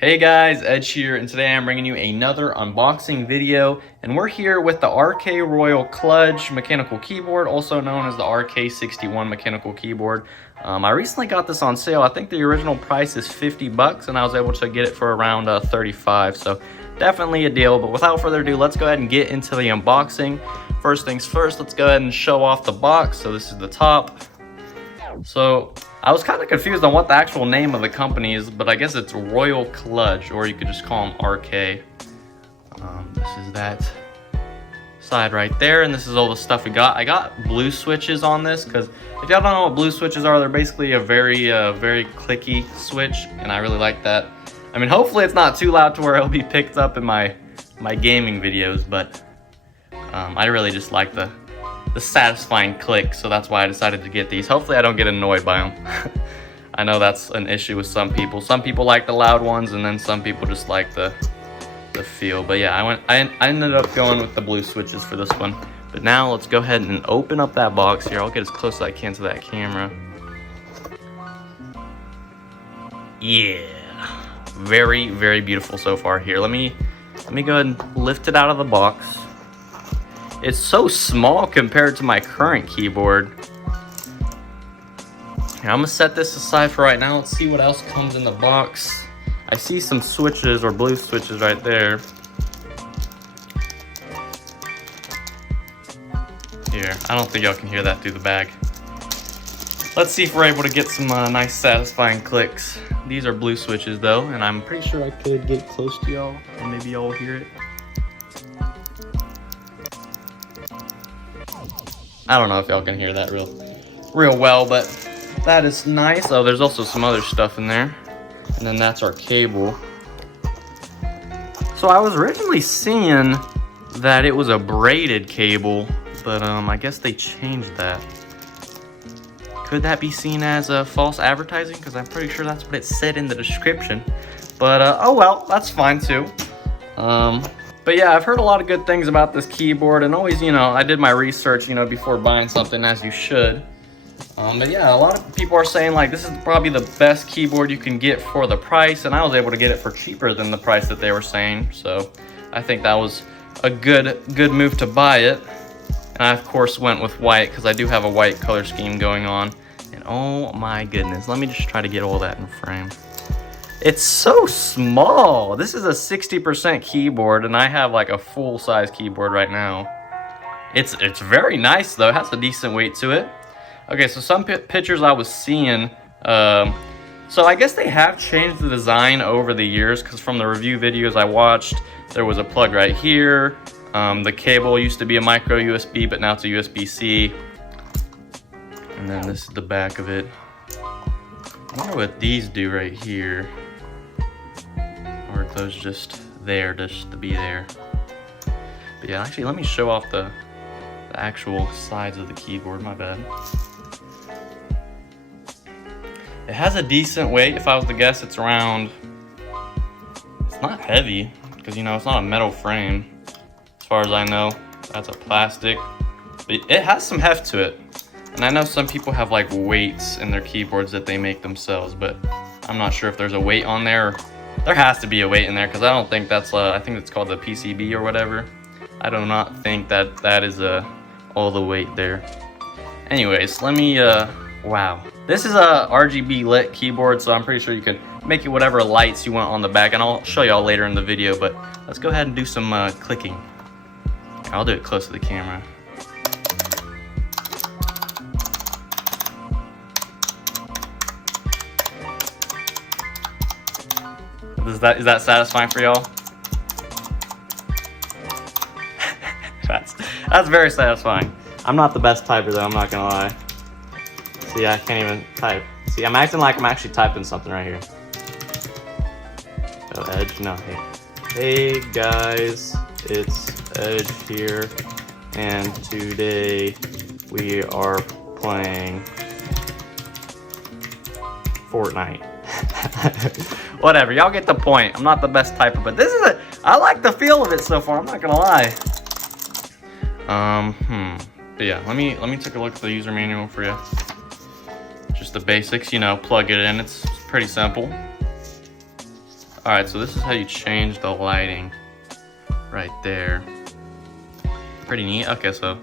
Hey guys, Edge here, and today I'm bringing you another unboxing video, and we're here with the RK Royal Kludge mechanical keyboard, also known as the RK61 mechanical keyboard. I recently got this on sale. I think the original price is 50 bucks, and I was able to get it for around 35, so definitely a deal. But without further ado, let's go ahead and get into the unboxing. First things first, let's go ahead and show off the box. So this is the top. So I was kind of confused on what the actual name of the company is, but I guess it's Royal Kludge, or you could just call them RK. This is that side right there, and this is all the stuff we got. I got blue switches on this because if y'all don't know what blue switches are, they're basically a very clicky switch, and I really like that. I mean, hopefully it's not too loud to where it'll be picked up in my gaming videos, but I really just like the satisfying click, so that's why I decided to get these. Hopefully I don't get annoyed by them. I know that's an issue with some people. Some people like the loud ones, and then some people just like the feel. But yeah, I ended up going with the blue switches for this one. But now let's go ahead and open up that box here. I'll get as close as I can to that camera. Yeah, very beautiful so far here. Let me go ahead and lift it out of the box. It's so small compared to my current keyboard. Here, I'm gonna set this aside for right now. Let's see what else comes in the box. I see some switches, or blue switches right there. Here, I don't think y'all can hear that through the bag. Let's see if we're able to get some nice satisfying clicks. These are blue switches though, and I'm pretty sure I could get close to y'all, and maybe y'all will hear it. I don't know if y'all can hear that real well, but that is nice. Oh, there's also some other stuff in there. And then that's our cable. So I was originally seeing that it was a braided cable, but I guess they changed that. Could that be seen as a false advertising? Because I'm pretty sure that's what it said in the description. But oh well, that's fine too. But yeah, I've heard a lot of good things about this keyboard, and always, I did my research, before buying something, as you should. But yeah, a lot of people are saying like this is probably the best keyboard you can get for the price, and I was able to get it for cheaper than the price that they were saying. So I think that was a good move to buy it. And I of course went with white because I do have a white color scheme going on. And oh my goodness, let me just try to get all that in frame. It's so small. This is a 60% keyboard, and I have like a full-size keyboard right now. It's very nice though. It has a decent weight to it. Okay, so some pictures I was seeing, so I guess they have changed the design over the years, because from the review videos I watched, there was a plug right here. The cable used to be a micro USB, but now it's a USB-C. And then this is the back of it. I wonder what these do right here. Or are those just there just to be there? But yeah, actually let me show off the actual sides of the keyboard, my bad. It has a decent weight. If I was to guess, it's around, it's not heavy, because it's not a metal frame. As far as I know, that's a plastic. But it has some heft to it. And I know some people have like weights in their keyboards that they make themselves, but I'm not sure if there's a weight on there. There has to be a weight in there, because I don't think that's, I think it's called the PCB or whatever. I do not think that is all the weight there. Anyways, let me, wow. This is a RGB lit keyboard, so I'm pretty sure you can make it whatever lights you want on the back, and I'll show y'all later in the video, but let's go ahead and do some clicking. I'll do it close to the camera. Is that satisfying for y'all? That's very satisfying. I'm not the best typer though, I'm not gonna lie. See, I can't even type. See, I'm acting like I'm actually typing something right here. Oh, Edge, no, hey. Hey guys, it's Edge here, and today we are playing Fortnite. Whatever, y'all get the point. I'm not the best typer, but this is I like the feel of it so far, I'm not gonna lie. But yeah, let me take a look at the user manual for you. Just the basics, plug it in, it's pretty simple. Alright, so this is how you change the lighting right there. Pretty neat. Okay, so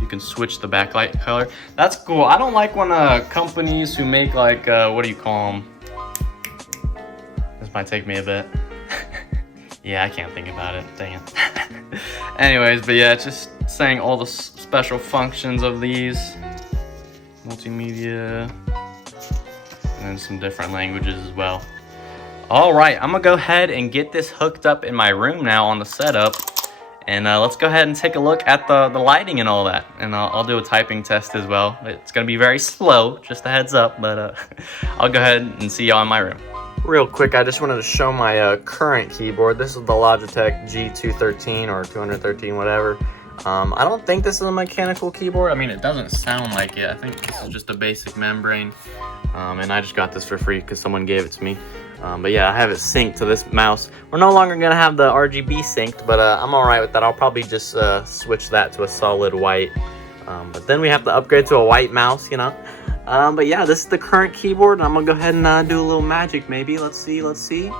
you can switch the backlight color. That's cool. I don't like when companies who make like, what do you call them? This might take me a bit. Yeah, I can't think about it. Dang it. Anyways, but yeah, it's just saying all the special functions of these. Multimedia. And then some different languages as well. Alright, I'm gonna go ahead and get this hooked up in my room now on the setup. And let's go ahead and take a look at the lighting and all that. And I'll do a typing test as well. It's gonna be very slow, just a heads up, but I'll go ahead and see y'all in my room. Real quick, I just wanted to show my current keyboard. This is the Logitech G213 or 213, whatever. I don't think this is a mechanical keyboard. I mean, it doesn't sound like it. I think this is just a basic membrane. And I just got this for free because someone gave it to me. But yeah, I have it synced to this mouse. We're no longer gonna have the RGB synced, but I'm alright with that. I'll probably just switch that to a solid white. But then we have to upgrade to a white mouse, you know. But yeah, this is the current keyboard, and I'm gonna go ahead and do a little magic maybe. Let's see.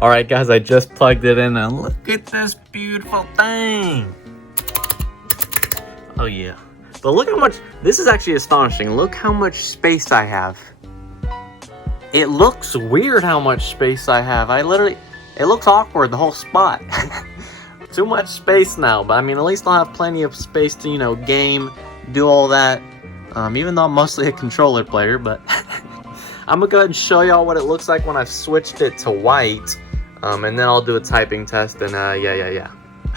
Alright guys, I just plugged it in, and look at this beautiful thing. Oh yeah. But look how much, this is actually astonishing. Look how much space I have. It looks weird how much space I have. It looks awkward, the whole spot. Too much space now, but I mean, at least I'll have plenty of space to, you know, game, do all that. Even though I'm mostly a controller player, but I'm gonna go ahead and show y'all what it looks like when I've switched it to white. And then I'll do a typing test, and yeah.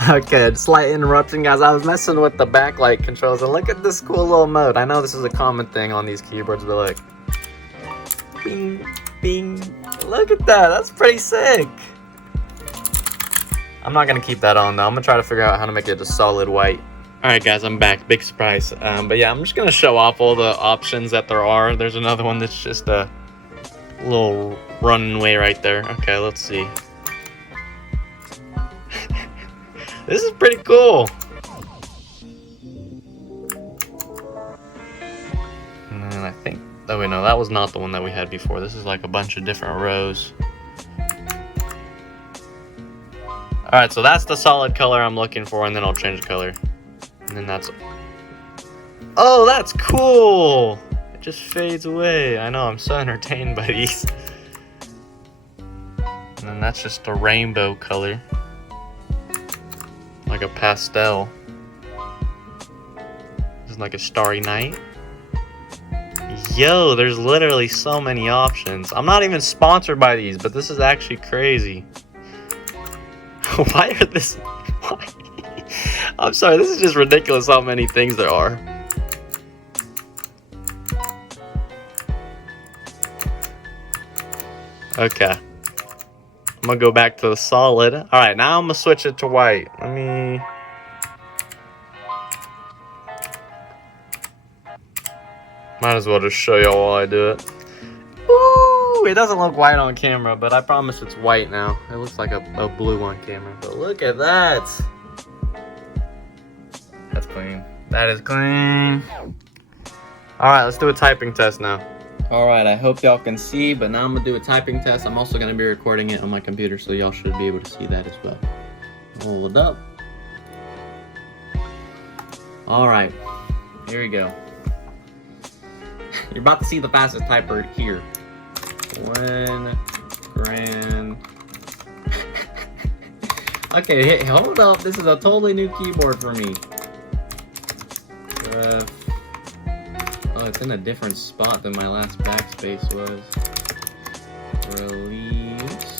Okay, slight interruption, guys. I was messing with the backlight controls, and look at this cool little mode. I know this is a common thing on these keyboards, but look. Bing, bing. Look at that. That's pretty sick. I'm not going to keep that on, though. I'm going to try to figure out how to make it a solid white. Alright, guys. I'm back. Big surprise. But yeah, I'm just going to show off all the options that there are. There's another one that's just a little runway right there. Okay, let's see. This is pretty cool. And then I think... Oh wait, no, that was not the one that we had before. This is like a bunch of different rows. Alright, so that's the solid color I'm looking for, and then I'll change color. And then that's... Oh, that's cool! It just fades away. I know, I'm so entertained by these. And then that's just a rainbow color. Like a pastel. This is like a starry night. Yo, there's literally so many options. I'm not even sponsored by these, but this is actually crazy. Why are this? Why? I'm sorry, this is just ridiculous how many things there are. Okay. I'm gonna go back to the solid. Alright, now I'm gonna switch it to white. Let me... Might as well just show y'all while I do it. Ooh, it doesn't look white on camera, but I promise it's white now. It looks like a blue on camera, but look at that. That's clean. That is clean. Alright, let's do a typing test now. Alright, I hope y'all can see, but now I'm going to do a typing test. I'm also going to be recording it on my computer, so y'all should be able to see that as well. Hold up. Alright, here we go. You're about to see the fastest typer here. 1 grand. Okay, hey, hold up. This is a totally new keyboard for me. Oh, it's in a different spot than my last backspace was. Release.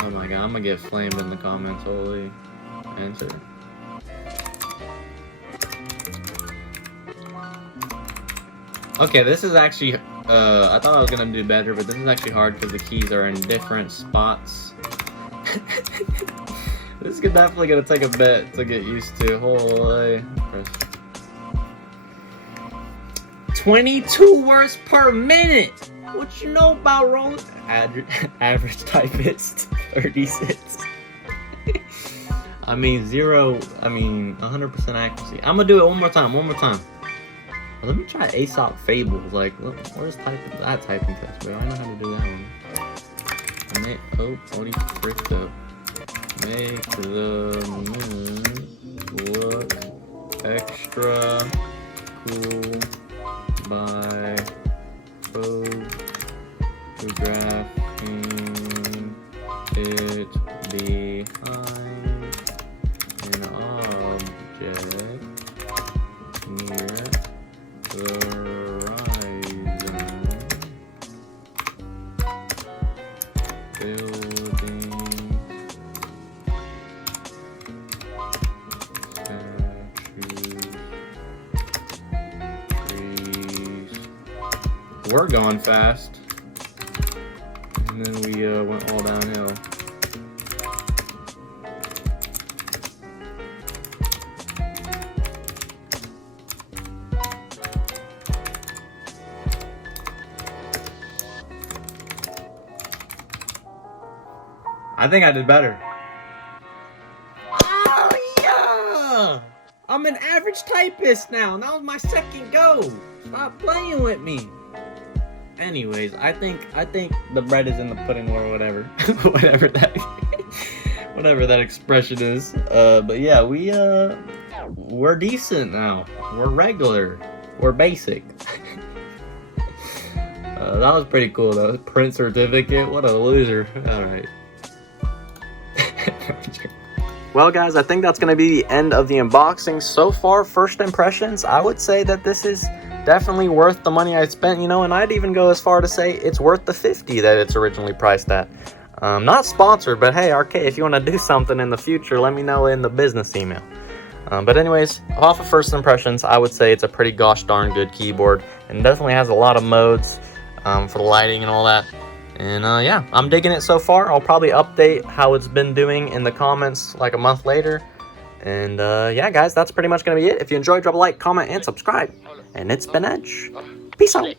Oh my god, I'm gonna get flamed in the comments. Holy. Enter. Okay, this is actually, I thought I was gonna do better, but this is actually hard because the keys are in different spots. This is definitely gonna take a bit to get used to. Holy. 22 words per minute! What you know about rolling? Average typist, 36. I mean, 100% accuracy. I'm gonna do it one more time. Let me try Aesop Fables. Like, look, where's that typing test, bro? I know how to do that one. Already fricked up. Make the moon look extra cool by photographing it behind an object near the horizon. Building statues, trees. We're going fast. And then we went all downhill. I think I did better. Oh yeah! I'm an average typist now, and that was my second go. Stop playing with me. Anyways, I think the bread is in the pudding or whatever, whatever that expression is. But yeah, we're decent now. We're regular. We're basic. That was pretty cool though. Print certificate. What a loser. All right. Well guys, I think that's going to be the end of the unboxing. So far, first impressions, I would say that this is definitely worth the money I spent, you know, and I'd even go as far to say it's worth the $50 that it's originally priced at. Not sponsored, but hey, RK, if you want to do something in the future, let me know in the business email. But anyways, off of first impressions, I would say it's a pretty gosh darn good keyboard, and definitely has a lot of modes for the lighting and all that. And yeah, I'm digging it so far. I'll probably update how it's been doing in the comments like a month later. And yeah, guys, that's pretty much going to be it. If you enjoyed, drop a like, comment, and subscribe. And it's been Edge. Peace out.